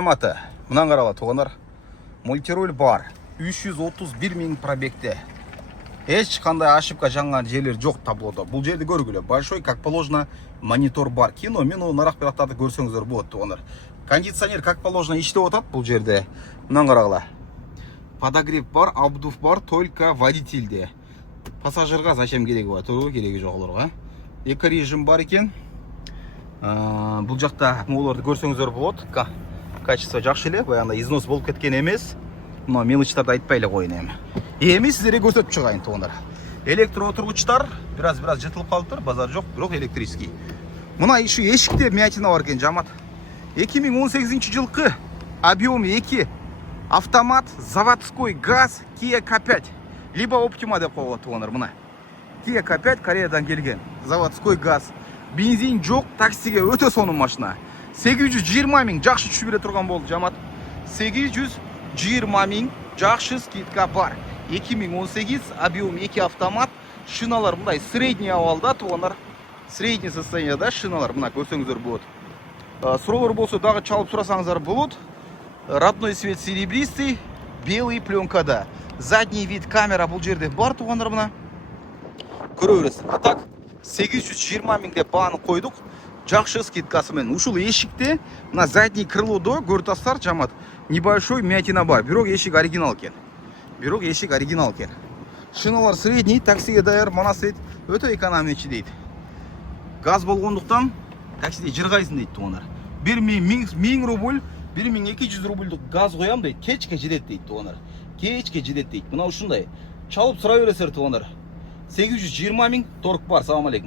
Маты, мынан қарала туғандар. Мультироль бар. 331 000 пробегте. Еш қандай ошибка жаңған жерлер жоқ таблода. Бұл жерді көргілі. Большой, как положено, монитор бар. Кино, мен о нарақ пираттарды көрсеңіздер болады туғандар. Кондиционер, как положено, иштеп отат бұл жерде. Мынан қарағыла. Подогрев бар, обдув бар, только водительде. Пассажирға зачем керегі бар? Түрі керегі жоқ оларға. Эко режим бар екен. Бұл жақта оларды көрсеңіздер болады. Качество жақсы еле, баяғында износ болып кеткен емес. Мына мелочтарды айтпайлы қойын еме сіздерге көрсетіп шығайын туғандар. Электро отырғыштар біраз жытылып қалыптыр, базар жоқ, бірақ электрический. Мына еще ешікте мятина бар екен, жамат. 2018 жылқы объем 2 автомат, заводской газ Kia K5 либо Optima деп қойылады туғандар. Мына Kia K5 Кореядан келген заводской газ, бензин жоқ, таксиге өте соның машина. 820 000 жақсы түшіп бере тұрған болды, жамат. 820 000 жақсы скидка бар. 2018 объем 2 автомат, шиналар мындай средний ауалда туғандар. Средний состояниеда шиналар мына көрсеңіздер болады. Сұраулар болса дағы чалып сұрасаңыздар болады. Родной свет серебристый, белый пленкада. Задний вид камера бұл жерде бар туғандар мына. Көре бересің. А так 820 000 деп бағаны қойдық. Жақсы скидкасымен. Ушыл ешікте мына задний крылода көртастар жамат. Небольшой мятина бар. Бирок ешік оригинал кен. Шиналар средний, таксиге даяр, моносет өте экономичный дейді. Газ болғандықтан таксиде жырғайсын дейді туғандар. 1000 рубль, 1200 рубльдік газ қоям дейді. Кечке жетеді дейді туғандар. Кечке жетеді дейді. Мына ушындай чалып сұрай бересер туғандар. 820 000 торг бар. Салам алейкум.